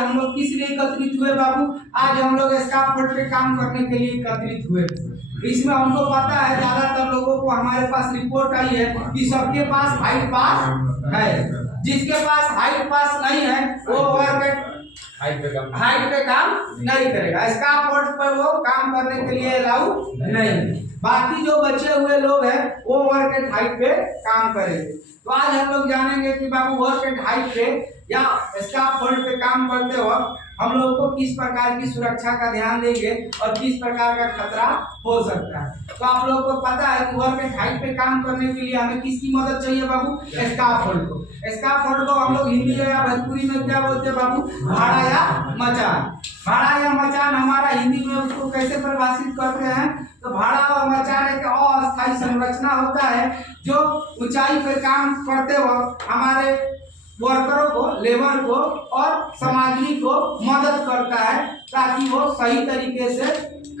हम लोग किस लिए एकत्रित हुए बाबू? आज हम लोग स्काफोल्ड पे काम करने के लिए एकत्रित हुए। इसमें हमको पता है ज्यादातर लोगों को हमारे पास रिपोर्ट आई है कि सबके पास हाइट पास है। जिसके पास हाइट पास नहीं है वो ओवरवेट हाइट पे काम नहीं करेगा, स्काफोल्ड पर वो काम करने के लिए अलाउ नहीं। बाकी जो बचे हुए लोग हैं वो ओवरवेट हाइट पे काम करेंगे। तो आज हम लोग जानेंगे कि बाबू ओवरवेट हाइट पे या स्काफोल्ड पे काम करते वक्त हम लोगों को किस प्रकार की सुरक्षा का ध्यान देंगे और किस प्रकार का खतरा हो सकता है। तो आप लोगों को पता है कि ओवरवेट हाइट पे काम करने के लिए हमें किसकी मदद चाहिए बाबू? स्काफोल्ड को। स्काफोल्ड को हम लोग हिंदी या भोजपुरी में क्या बोलते हैं बाबू? भाड़ा या मचान। भाड़ा या मचान हमारा हिंदी में उसको कैसे परिभाषित करते हैं? तो भाड़ा और मचान एक अस्थायी संरचना होता है जो ऊंचाई पर काम करते वक्त हमारे वर्करों को, लेबर को और सामग्री को मदद करता है ताकि वो सही तरीके से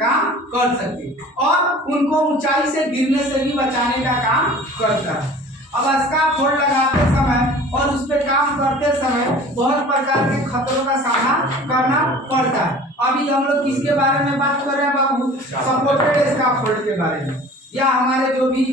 काम कर सके और उनको ऊंचाई से गिरने से भी बचाने का काम करता है। अब स्काफोल्ड लगाते समय और उस पर काम करते समय बहुत प्रकार के खतरों का सामना करना पड़ता है। अभी हम लोग किसके बारे में बात कर रहे हैं बाबू? सपोर्टेड स्काफोल्ड के बारे में। या हमारे जो भी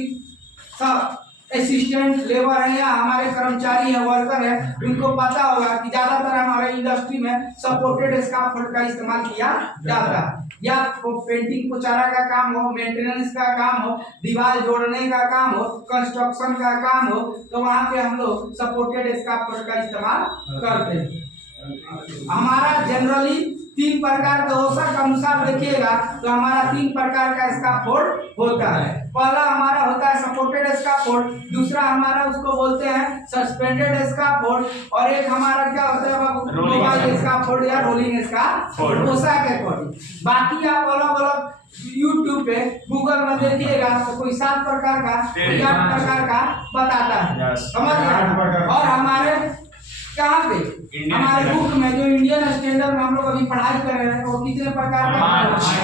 असिस्टेंट लेबर है या हमारे कर्मचारी है, वर्कर है, उनको पता होगा कि ज्यादातर हमारे इंडस्ट्री में सपोर्टेड स्काफोल्ड का इस्तेमाल किया जाता है। या पेंटिंग पुचारा का काम हो, मेंटेनेंस का काम हो, दीवार जोड़ने का काम हो, कंस्ट्रक्शन का काम हो, तो वहाँ पे हम लोग सपोर्टेड स्काफोल्ड का इस्तेमाल करते हैं। हमारा जनरली 3 प्रकार के औसत के अनुसार देखिएगा तो हमारा 3 प्रकार का स्काफोल्ड होता है। पहला हमारा होता है सपोर्टेड स्काफोल्ड, दूसरा हमारा उसको बोलते हैं सस्पेंडेड स्काफोल्ड और एक हमारा क्या होता है बाबू? मोबाइल स्काफोल्ड या रोलिंग स्काफोल्ड, औसत के अकॉर्डिंग। बाकी आप अलग अलग YouTube पे, गूगल में देखिएगा तो कोई 7 प्रकार का, 8 प्रकार का बताता है, समझ गए? और हमारे कहाँ पे हमारे बुक में जो इंडियन स्टैंडर्ड में हम लोग अभी पढ़ाई कर रहे हैं वो कितने प्रकार का?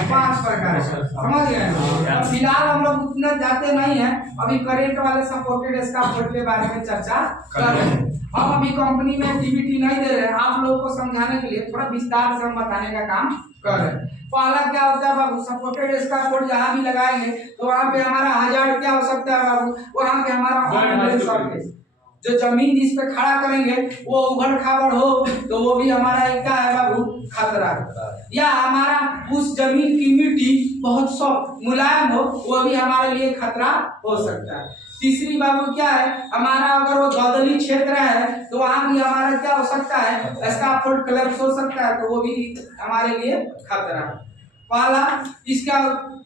5 प्रकार है, समझ गए? फिलहाल हम लोग उतना जाते नहीं है, अभी करेंट वाले सपोर्टेड स्काफोल्ड के बारे में चर्चा कर रहे हैं। हम अभी कंपनी में एक्टिविटी नहीं दे रहे हैं, आप लोगों को समझाने के लिए थोड़ा विस्तार से हम बताने का काम कर रहे हैं। पहला क्या होता है बाबू? सपोर्टेड स्काफोल्ड जहाँ भी लगाएंगे तो वहाँ पे हमारा हजार्ड क्या हो सकता है बाबू? वहाँ पे हमारा जो जमीन जिस पे खड़ा करेंगे वो उबड़ खाबड़ हो तो वो भी हमारा एक क्या है बाबू? खतरा। या हमारा उस जमीन की मिट्टी बहुत सॉफ्ट मुलायम हो, वो भी हमारे लिए खतरा हो सकता है। तीसरी बाबू क्या है? हमारा अगर वो दलदली क्षेत्र है तो वहाँ भी हमारा क्या हो सकता है? स्काफोल्ड कोलैप्स हो सकता है, तो वो भी हमारे लिए खतरा है। पहला इसका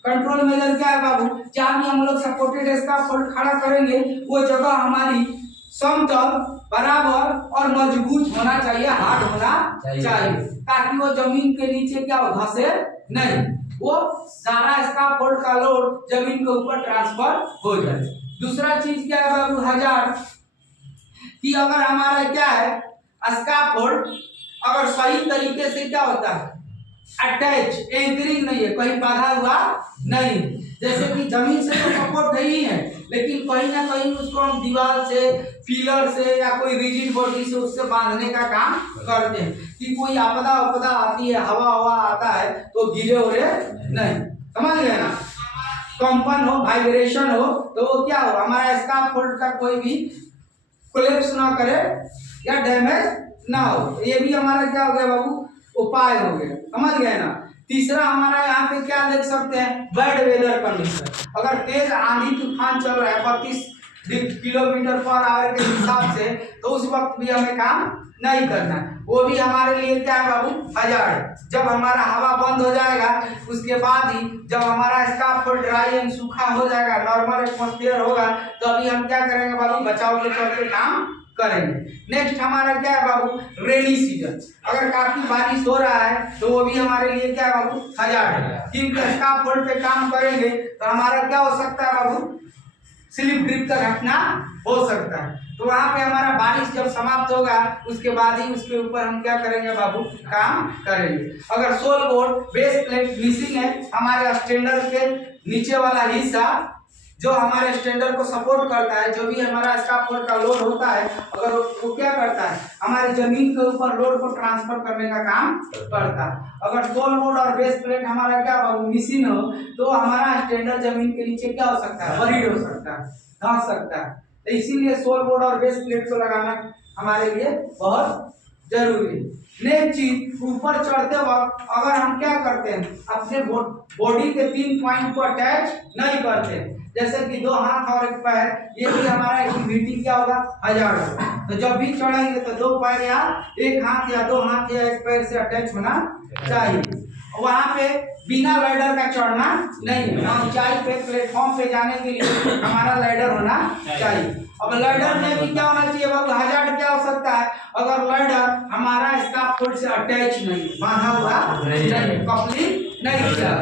कंट्रोल मेजर क्या है बाबू? जहाँ भी हम लोग सपोर्टेड स्काफोल्ड खड़ा करेंगे वो जगह हमारी समतल, बराबर और मजबूत होना चाहिए, हार्ड होना चाहिए ताकि वो जमीन के नीचे क्या हो? धंसे नहीं, वो सारा स्काफोल्ड का लोड जमीन के ऊपर ट्रांसफर हो जाए। दूसरा चीज क्या है बाबू? हजार्ड कि अगर हमारा क्या है स्काफोल्ड अगर सही तरीके से क्या होता है? अटैच, एंकरिंग नहीं है, कहीं बांधा हुआ नहीं, जैसे कि जमीन से तो सपोर्ट ही है लेकिन कहीं ना कहीं उसको हम दीवार से, फिलर से या कोई रिजिड बॉडी से उससे बांधने का काम करते हैं कि कोई आपदा आती है, हवा आता है तो गिरे उरे नहीं, समझ गए ना? कंपन हो, वाइब्रेशन हो तो वो क्या हो? हमारा स्काफोल्ड का कोई भी कोलैप्स ना करे या डैमेज ना हो। ये भी हमारा क्या हो गया बाबू? उपाय हो गया, समझ गए ना? तीसरा हमारा यहाँ पे क्या देख सकते हैं? Bad weather condition. अगर तेज आंधी तूफान चल रहा है 32 किलोमीटर पर आवर के हिसाब से तो उस वक्त भी हमें काम नहीं करना, वो भी हमारे लिए क्या है बाबू? हजार्ड। जब हमारा हवा बंद हो जाएगा उसके बाद ही जब हमारा स्काफोल्ड ड्राई एंड सूखा हो जाएगा, नॉर्मल एटमॉस्फेयर होगा, तो अभी हम क्या करेंगे बाबू? बचाव के तौर पे काम करेंगे। नेक्स्ट हमारा क्या है बाबू? Rainy season. अगर काफी बारिश हो रहा है तो वो भी हमारे लिए क्या है बाबू? हजार्ड है। क्योंकि स्काफोल्ड पे काम करेंगे तो हमारा क्या हो सकता है बाबू? स्लिप ड्रिप का घटना हो सकता है। तो वहाँ पे हमारा बारिश जब समाप्त होगा उसके बाद ही उसके ऊपर हम क्या करेंगे बाबू? काम करेंगे। अगर sole board base plate missing है, हमारे स्टैंडर्ड के नीचे वाला हिस्सा जो हमारे स्टैंडर्ड को सपोर्ट करता है, जो भी हमारा स्काफोल्ड का लोड होता है, अगर वो क्या करता है, हमारी जमीन के ऊपर लोड को ट्रांसफर करने का काम करता है। अगर सोल लोड और बेस प्लेट हमारा क्या मिसिंग हो तो हमारा स्टैंडर्ड जमीन के नीचे क्या हो सकता है, बरीड हो सकता है, धंस सकता है। तो इसीलिए सोल बोर्ड और बेस प्लेट को लगाना हमारे लिए बहुत जरूरी है। नेक्स्ट चीज, ऊपर चढ़ते वक्त अगर हम क्या करते हैं, अपने बॉडी के 3 पॉइंट को अटैच नहीं करते, जैसे कि 2 हाथ और 1 पैर, ये भी हमारा एक्टिविटी क्या होगा, 1000 होगा। तो जब भी चढ़ेंगे तो 2 पैर या 1 हाथ या 2 हाथ या 1 पैर से अटैच होना चाहिए। वहां पे बिना लैडर का चढ़ना नहीं है, ऊंचाई पे प्लेटफॉर्म पे जाने के लिए हमारा लैडर होना चाहिए। अब लैडर में भी क्या होना चाहिए बाबू, हजार्ड क्या हो सकता है, अगर लैडर हमारा स्काफोल्ड से अटैच नहीं, बांधा हुआ नहीं, कपलिंग नहीं किया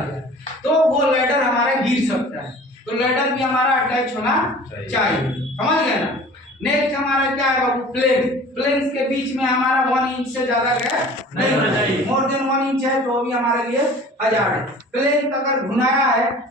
तो वो लैडर हमारा गिर सकता है। तो लैडर भी हमारा अटैच होना चाहिए, समझ गए ना। नेक्स्ट हमारा क्या है बाबू, प्लेन्स के बीच में हमारा 1 इंच से ज्यादा गैप नहीं होना चाहिए। मोर देन 1 इंच है तो भी हमारे लिए हजार्ड है। प्लेन अगर घुनाया है